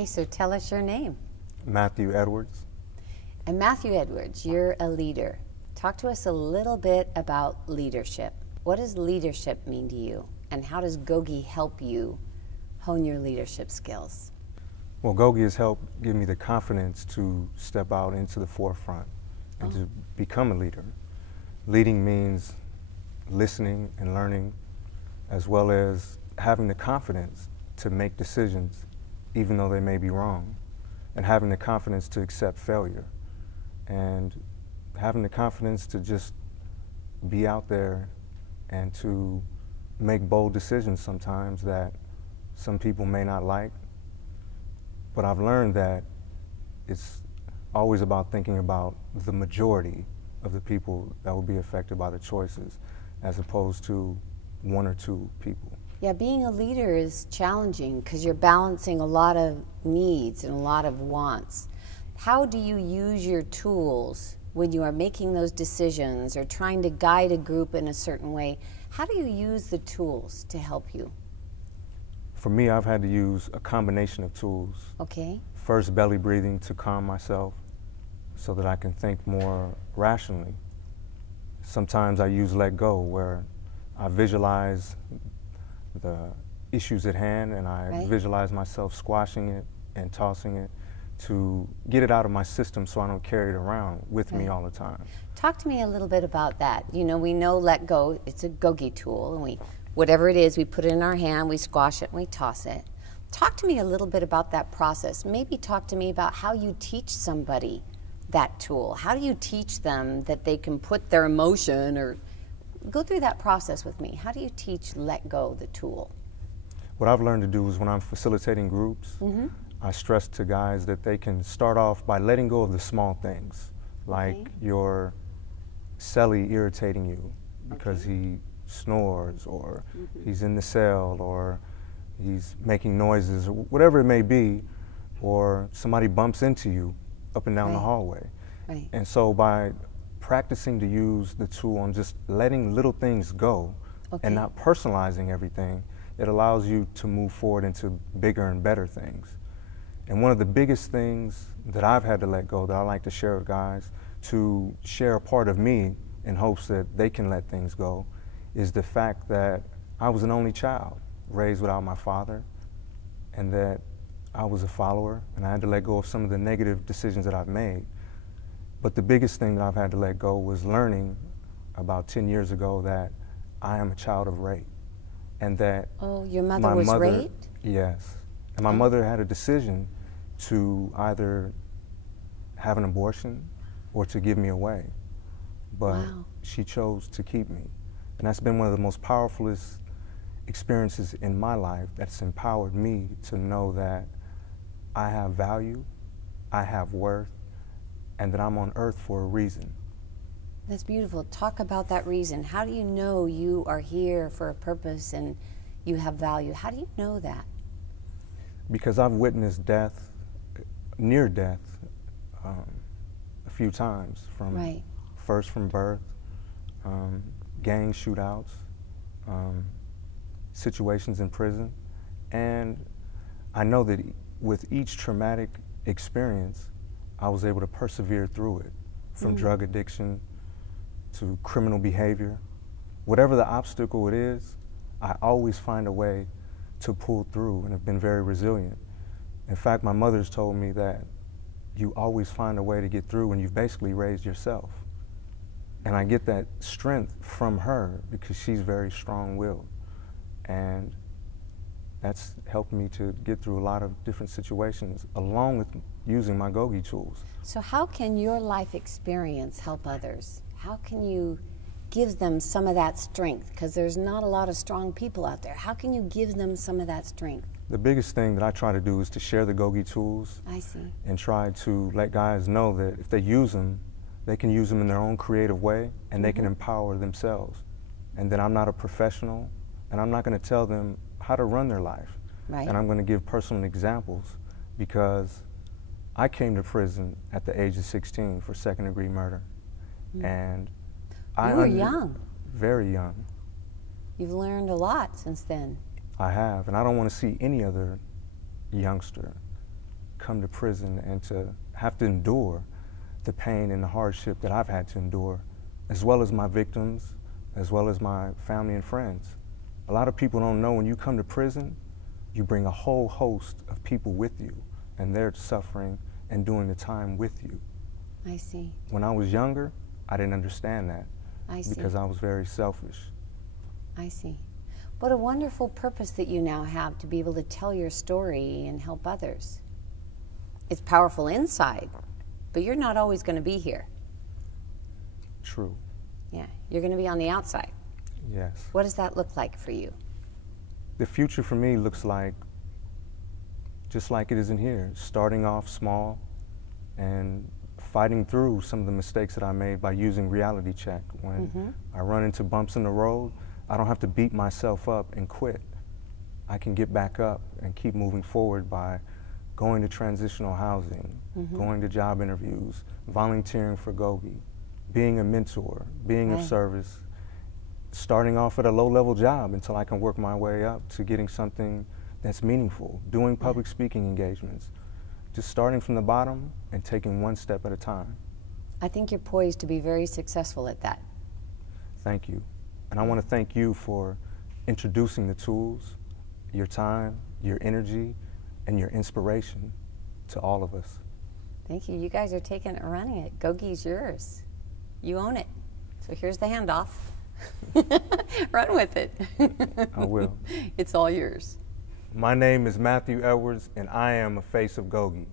Okay, so tell us your name. Mathew Edwards. And Mathew Edwards, you're a leader. Talk to us a little bit about leadership. What does leadership mean to you? And how does GOGI help you hone your leadership skills? Well, GOGI has helped give me the confidence to step out into the forefront and to become a leader. Leading means listening and learning, as well as having the confidence to make decisions even though they may be wrong, and having the confidence to accept failure, and having the confidence to just be out there and to make bold decisions sometimes that some people may not like. But I've learned that it's always about thinking about the majority of the people that will be affected by the choices, as opposed to one or two people. Yeah, being a leader is challenging because you're balancing a lot of needs and a lot of wants. How do you use your tools when you are making those decisions or trying to guide a group in a certain way? How do you use the tools to help you? For me, I've had to use a combination of tools. Okay. First, belly breathing to calm myself so that I can think more rationally. Sometimes I use let go, where I visualize the issues at hand and I visualize myself squashing it and tossing it to get it out of my system so I don't carry it around with me all the time. Talk to me a little bit about that. You know, we know let go, it's a GOGI tool, and whatever it is, we put it in our hand, we squash it, and we toss it. Talk to me a little bit about that process. Maybe talk to me about how you teach somebody that tool. How do you teach them that they can put their emotion, or go through that process with me. How do you teach let go, the tool? What I've learned to do is when I'm facilitating groups, I stress to guys that they can start off by letting go of the small things, like your cellie irritating you because he snores, or he's in the cell, or he's making noises, or whatever it may be, or somebody bumps into you up and down the hallway. And so by practicing to use the tool on just letting little things go and not personalizing everything, it allows you to move forward into bigger and better things. And one of the biggest things that I've had to let go that I like to share with guys, to share a part of me in hopes that they can let things go, is the fact that I was an only child, raised without my father, and that I was a follower, and I had to let go of some of the negative decisions that I've made. But the biggest thing that I've had to let go was learning about 10 years ago that I am a child of rape, and that your mother was raped? Yes. And my mother had a decision to either have an abortion or to give me away. But she chose to keep me. And that's been one of the most powerful experiences in my life that's empowered me to know that I have value, I have worth, and that I'm on earth for a reason. That's beautiful. Talk about that reason. How do you know you are here for a purpose and you have value? How do you know that? Because I've witnessed death, near death, a few times, first from birth, gang shootouts, situations in prison, and I know that with each traumatic experience, I was able to persevere through it, from drug addiction to criminal behavior. Whatever the obstacle it is, I always find a way to pull through and have been very resilient. In fact, my mother's told me that you always find a way to get through when you've basically raised yourself. And I get that strength from her because she's very strong-willed. And that's helped me to get through a lot of different situations, along with using my GOGI tools. So how can your life experience help others? How can you give them some of that strength? Because there's not a lot of strong people out there. How can you give them some of that strength? The biggest thing that I try to do is to share the GOGI tools. And try to let guys know that if they use them, they can use them in their own creative way, and they can empower themselves. And that I'm not a professional, and I'm not going to tell them how to run their life. And I'm going to give personal examples, because I came to prison at the age of 16 for second-degree murder. And you were young. Very young. You've learned a lot since then. I have, and I don't want to see any other youngster come to prison and to have to endure the pain and the hardship that I've had to endure, as well as my victims, as well as my family and friends. A lot of people don't know when you come to prison, you bring a whole host of people with you, and they're suffering and doing the time with you. I see. When I was younger, I didn't understand that. I see. Because I was very selfish. I see. What a wonderful purpose that you now have to be able to tell your story and help others. It's powerful inside, but you're not always going to be here. True. Yeah, you're going to be on the outside. Yes. What does that look like for you? The future for me looks like, just like it is in here, starting off small and fighting through some of the mistakes that I made by using reality check. When I run into bumps in the road, I don't have to beat myself up and quit. I can get back up and keep moving forward by going to transitional housing, going to job interviews, volunteering for GOGI, being a mentor, being of service, starting off at a low-level job until I can work my way up to getting something that's meaningful, doing public speaking engagements, just starting from the bottom and taking one step at a time. I think you're poised to be very successful at that. Thank you. And I want to thank you for introducing the tools, your time, your energy, and your inspiration to all of us. Thank you. You guys are taking it and running it. GOGI's yours. You own it. So here's the handoff. Run with it. I will. It's all yours. My name is Mathew Edwards, and I am a face of GOGI.